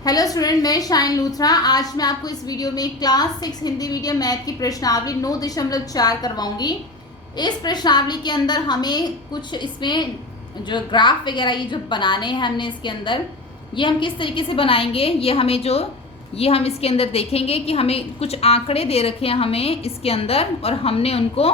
Hello student, मैं shine Luthra. आज मैं आपको इस वीडियो में क्लास 6 हिंदी मीडियम मैथ की प्रश्नावली 9.4 करवाऊंगी। इस प्रश्नावली के अंदर हमें कुछ इसमें जो ग्राफ वगैरह ये जो बनाने हैं हमने इसके अंदर, ये हम किस तरीके से बनाएंगे ये हम इसके अंदर देखेंगे कि हमें कुछ आंकड़े दे रखे हैं हमें इसके अंदर, और हमने उनको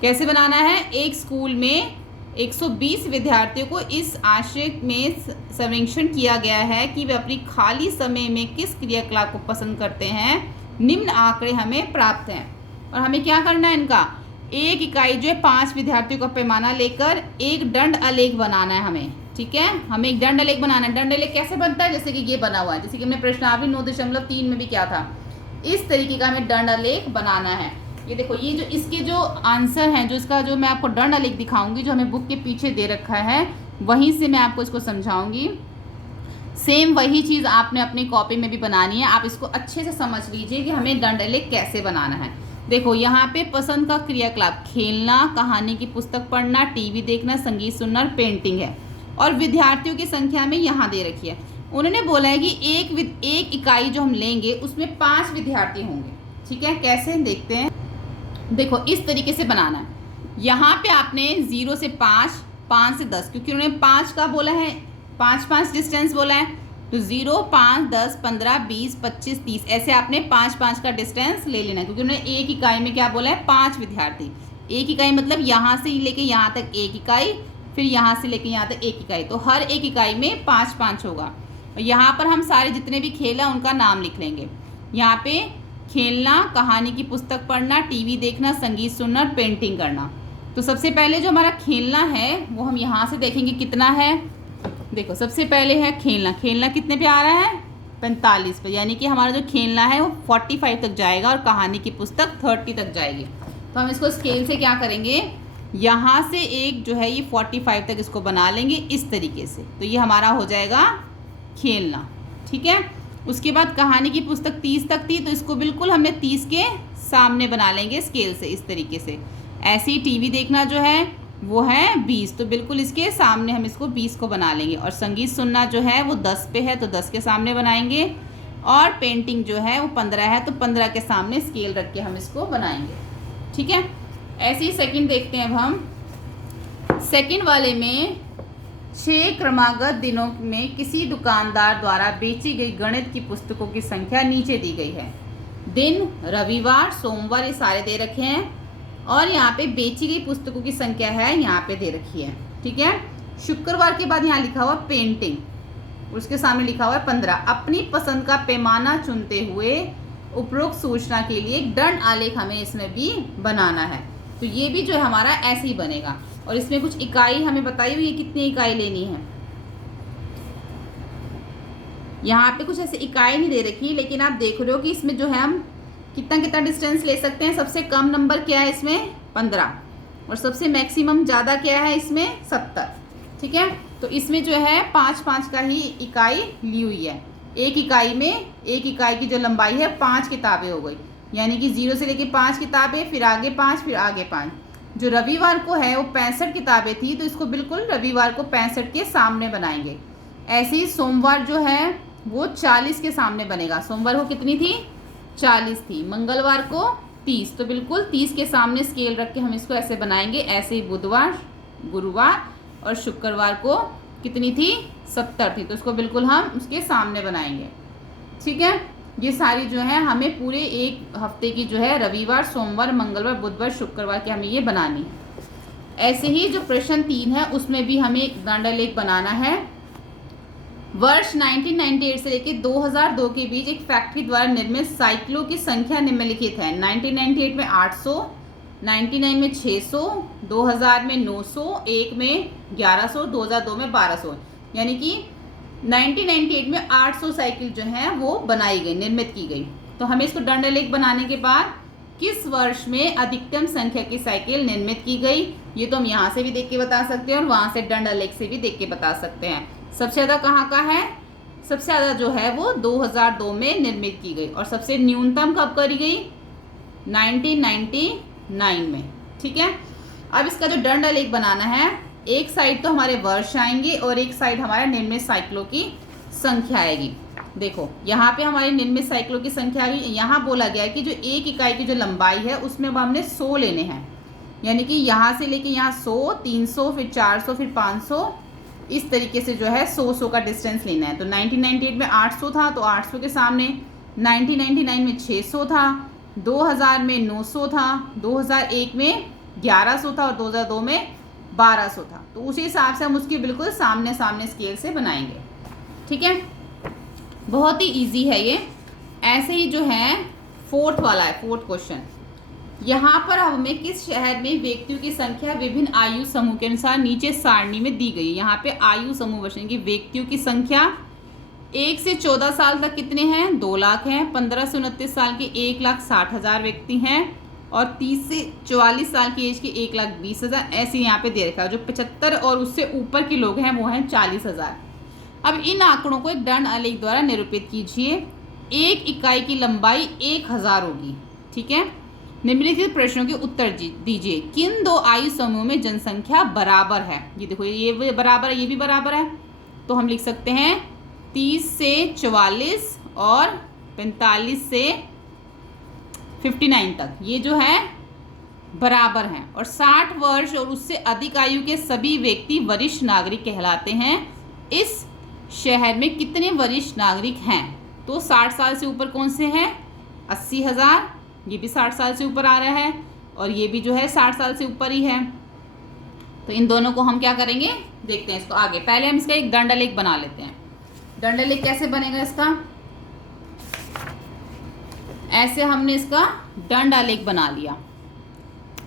कैसे बनाना है। एक स्कूल में 120 विद्यार्थियों को इस आशय में सर्वेक्षण किया गया है कि वे अपनी खाली समय में किस क्रियाकलाप को पसंद करते हैं। निम्न आंकड़े हमें प्राप्त हैं और हमें क्या करना है, इनका एक इकाई जो है 5 विद्यार्थियों का पैमाना लेकर एक दंड आलेख बनाना है हमें। ठीक है, हमें एक दंड आलेख बनाना है। दंड आलेख कैसे बनता है, जैसे कि ये बना हुआ है, जैसे कि हमने प्रश्नावली 9.3 में भी क्या था, इस तरीके का हमें दंड आलेख बनाना है। ये देखो, ये जो इसके जो आंसर हैं, जो इसका जो मैं आपको दंड आलेख दिखाऊंगी, जो हमें बुक के पीछे दे रखा है, वहीं से मैं आपको इसको समझाऊंगी। सेम वही चीज़ आपने अपनी कॉपी में भी बनानी है। आप इसको अच्छे से समझ लीजिए कि हमें दंड आलेख कैसे बनाना है। देखो, यहाँ पे पसंद का क्रियाकलाप खेलना, कहानी की पुस्तक पढ़ना, टीवी देखना, संगीत सुनना और पेंटिंग है। और विद्यार्थियों की संख्या में यहाँ दे रखी है। उन्होंने बोला है कि एक इकाई जो हम लेंगे उसमें 5 विद्यार्थी होंगे। ठीक है, कैसे देखते हैं। देखो, इस तरीके से बनाना है। यहाँ पे आपने 0 से 5, 5 से 10, क्योंकि उन्होंने 5 का बोला है, 5 डिस्टेंस बोला है, तो 0, 5, 10, 15, 20, 25, 30 ऐसे आपने 5 का डिस्टेंस ले लेना है, क्योंकि उन्होंने एक इकाई में क्या बोला है, 5 विद्यार्थी। एक इकाई मतलब यहाँ से लेके यहाँ तक एक इकाई, फिर यहाँ से लेके यहाँ तक एक इकाई, तो हर एक इकाई में 5 होगा। और यहाँ पर हम सारे जितने भी खेल हैं उनका नाम लिख लेंगे। यहाँ पे खेलना, कहानी की पुस्तक पढ़ना, टीवी देखना, संगीत सुनना और पेंटिंग करना। तो सबसे पहले जो हमारा खेलना है वो हम यहाँ से देखेंगे कितना है। देखो, सबसे पहले है खेलना। खेलना कितने पे आ रहा है, 45 पे, यानी कि हमारा जो खेलना है वो 45 तक जाएगा और कहानी की पुस्तक 30 तक जाएगी। तो हम इसको स्केल से क्या करेंगे, यहाँ से एक जो है ये 45 तक इसको बना लेंगे इस तरीके से, तो ये हमारा हो जाएगा खेलना। ठीक है, उसके बाद कहानी की पुस्तक 30 तक थी, तो इसको बिल्कुल हमने 30 के सामने बना लेंगे स्केल से इस तरीके से। ऐसे ही टीवी देखना जो है वो है 20, तो बिल्कुल इसके सामने हम इसको 20 को बना लेंगे। और संगीत सुनना जो है वो 10 पे है, तो 10 के सामने बनाएंगे। और पेंटिंग जो है वो 15 है, तो 15 के सामने स्केल रख के हम इसको बनाएंगे। ठीक है, ऐसे ही सेकंड देखते हैं अब हम। सेकंड वाले में 6 क्रमागत दिनों में किसी दुकानदार द्वारा बेची गई गणित की पुस्तकों की संख्या नीचे दी गई है। दिन रविवार, सोमवार, ये सारे दे रखे हैं। और यहाँ पे बेची गई पुस्तकों की संख्या है, यहाँ पे दे रखी है। ठीक है, शुक्रवार के बाद यहाँ लिखा हुआ पेंटिंग, उसके सामने लिखा हुआ है 15। अपनी पसंद का पैमाना चुनते हुए उपरोक्त सूचना के लिए एक दंड आलेख हमें इसमें भी बनाना है। तो ये भी जो है हमारा ऐसे ही बनेगा। और इसमें कुछ इकाई हमें बताई हुई है, कितनी इकाई लेनी है। यहाँ पे कुछ ऐसे इकाई नहीं दे रखी, लेकिन आप देख रहे हो कि इसमें जो है हम कितना डिस्टेंस ले सकते हैं। सबसे कम नंबर क्या है इसमें, 15, और सबसे मैक्सिमम ज़्यादा क्या है इसमें, 70। ठीक है, तो इसमें जो है 5 का ही इकाई ली हुई है। एक इकाई में एक इकाई की जो लंबाई है 5 किताबें हो गई, यानी कि 0 से लेके 5 किताबें, फिर आगे 5, फिर आगे 5। जो रविवार को है वो 65 किताबें थी, तो इसको बिल्कुल रविवार को 65 के सामने बनाएंगे। ऐसे ही सोमवार जो है वो 40 के सामने बनेगा। सोमवार को कितनी थी, 40 थी। मंगलवार को 30, तो बिल्कुल 30 के सामने स्केल रख के हम इसको ऐसे बनाएंगे। ऐसे ही बुधवार, गुरुवार और शुक्रवार को कितनी थी, 70 थी, तो उसको बिल्कुल हम उसके सामने बनाएंगे। ठीक है, ये सारी जो है हमें पूरे एक हफ्ते की जो है रविवार, सोमवार, मंगलवार, बुधवार, शुक्रवार की हमें ये बनानी है। ऐसे ही जो प्रश्न 3 है उसमें भी हमें एक दंड आलेख बनाना है। वर्ष 1998 से लेकर 2002 के बीच एक फैक्ट्री द्वारा निर्मित साइकिलों की संख्या निम्नलिखित है। 1998 में 800, 99 में 600, 2000 में 900, 1 में 1100, 2002 में 1200, यानी कि 1998 में 800 साइकिल जो है वो बनाई गई, निर्मित की गई। तो हमें इसको दंड आलेख बनाने के बाद किस वर्ष में अधिकतम संख्या की साइकिल निर्मित की गई, ये तो हम यहाँ से भी देख के बता सकते हैं और वहाँ से दंड आलेख से भी देख के बता सकते हैं। सबसे ज़्यादा कहाँ का है, सबसे ज़्यादा जो है वो 2002 में निर्मित की गई, और सबसे न्यूनतम कब करी गई, 1999 में। ठीक है, अब इसका जो दंड आलेख बनाना है, एक साइड तो हमारे वर्ष आएंगे और एक साइड हमारा निर्मित साइकिलों की संख्या आएगी। देखो यहाँ पे हमारे निम्न साइकिलों की संख्या आ गई। यहाँ बोला गया है कि जो एक इकाई की जो लंबाई है उसमें अब हमने 100 लेने हैं, यानी कि यहाँ से लेके यहाँ 100, 300, फिर 400, फिर 500, इस तरीके से जो है 100 का डिस्टेंस लेना है। तो 1998 में 800 था, तो 800 के सामने 1999 में 600 था, 2000 में 900 था, 2001 में 1100 था और 2002 में 1200 था। तो उसी हिसाब से हम उसकी बिल्कुल सामने सामने स्केल से बनाएंगे। ठीक है, बहुत ही इजी है ये। ऐसे ही जो है फोर्थ वाला है, फोर्थ क्वेश्चन। यहाँ पर हमें किस शहर में व्यक्तियों की संख्या विभिन्न आयु समूह के अनुसार नीचे सारणी में दी गई है। यहाँ पे आयु समूह बचेंगे। व्यक्तियों की संख्या 1 से 14 साल तक कितने हैं? 2 लाख हैं। 15 से 29 साल के 1,60,000 व्यक्ति हैं और 30 से 44 साल की एज के 1,20,000 ऐसे यहाँ पे दे रखा है। जो 75 और उससे ऊपर के लोग हैं वो हैं 40,000। अब इन आंकड़ों को एक दंड आलेख द्वारा निरूपित कीजिए। एक इकाई की लंबाई 1000 होगी। ठीक है, निम्नलिखित प्रश्नों के उत्तर दीजिए। किन दो आयु समूह में जनसंख्या बराबर है? ये देखो, ये बराबर है, ये भी बराबर है। तो हम लिख सकते हैं 30 से 44 और 45 से 59 तक ये जो है बराबर हैं। और 60 वर्ष और उससे अधिक आयु के सभी व्यक्ति वरिष्ठ नागरिक कहलाते हैं। इस शहर में कितने वरिष्ठ नागरिक हैं? तो 60 साल से ऊपर कौन से हैं? 80,000, ये भी 60 साल से ऊपर आ रहा है और ये भी जो है 60 साल से ऊपर ही है। तो इन दोनों को हम क्या करेंगे, देखते हैं इसको आगे। पहले हम इसका एक दंड आलेख बना लेते हैं। दंड आलेख कैसे बनेगा इसका? ऐसे हमने इसका दंड आलेख बना लिया।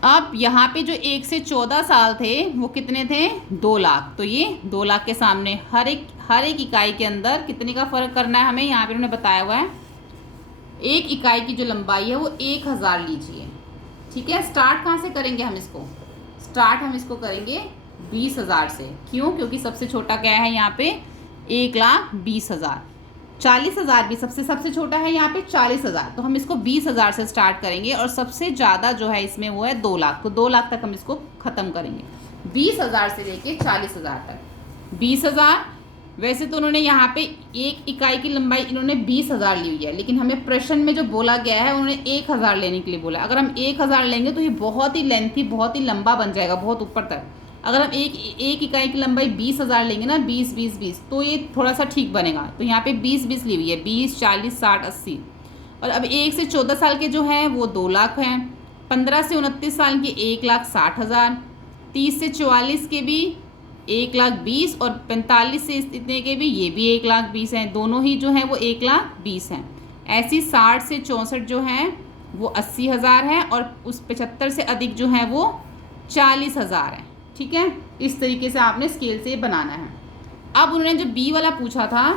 अब यहाँ पे जो 1 से 14 साल थे वो कितने थे? 2 लाख। तो ये 2 लाख के सामने हर एक इकाई के अंदर कितने का फर्क करना है हमें, यहाँ पे उन्होंने बताया हुआ है। एक इकाई की जो लंबाई है वो 1000 लीजिए। ठीक है, स्टार्ट कहाँ से करेंगे हम इसको? स्टार्ट हम इसको करेंगे 20,000 से। क्यों? क्योंकि सबसे छोटा क्या है यहाँ पे? 1,20,000। 40,000 भी सबसे छोटा है यहाँ पे 40,000। तो हम इसको 20,000 से स्टार्ट करेंगे और सबसे ज़्यादा जो है इसमें वो है 2 लाख। तो 2 लाख तक हम इसको ख़त्म करेंगे। 20,000 से लेके 40,000 तक। 20,000 वैसे तो उन्होंने यहाँ पे एक इकाई की लंबाई इन्होंने 20,000 ली हुई है, लेकिन हमें प्रश्न में जो बोला गया है उन्होंने 1000 लेने के लिए बोला। अगर हम 1000 लेंगे तो ये बहुत ही लेंथी, बहुत ही लंबा बन जाएगा, बहुत ऊपर तक। अगर हम एक इकाई की लंबाई 20,000 लेंगे ना, 20 तो ये थोड़ा सा ठीक बनेगा। तो यहाँ पे 20 ली हुई है, 20, 40, 60, 80। और अब 1 से 14 साल के जो हैं वो 2 लाख हैं। 15 से 29 साल के 1,60,000। 30 से 44 के भी 1,20,000 और 45 से इतने के भी ये भी 1,20,000 हैं। दोनों ही जो हैं वो 1,20,000 हैं। ऐसी 60 से 64 जो हैं वो 80,000 हैं और उस 75 से अधिक जो हैं वो 40,000 हैं। ठीक है, इस तरीके से आपने स्केल से बनाना है। अब उन्होंने जो बी वाला पूछा था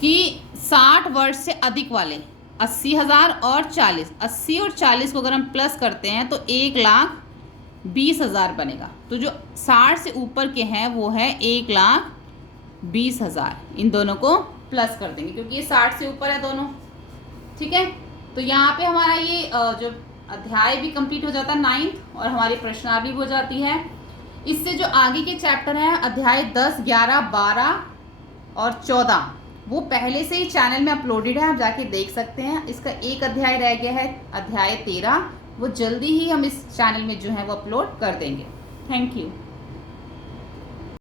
कि 60 वर्ष से अधिक वाले 80,000 और 40, 80 और 40 को अगर हम प्लस करते हैं तो 1,20,000 बनेगा। तो जो 60 से ऊपर के हैं वो है 1,20,000। इन दोनों को प्लस कर देंगे क्योंकि ये 60 से ऊपर है दोनों। ठीक है, तो यहाँ पे हमारा ये जो अध्याय भी कंप्लीट हो जाता है 9th, और हमारी प्रश्नावली हो जाती है। इससे जो आगे के चैप्टर हैं अध्याय 10, 11, 12 और 14 वो पहले से ही चैनल में अपलोडेड है, आप जाके देख सकते हैं। इसका एक अध्याय रह गया है, अध्याय 13, वो जल्दी ही हम इस चैनल में जो है वो अपलोड कर देंगे। Thank you.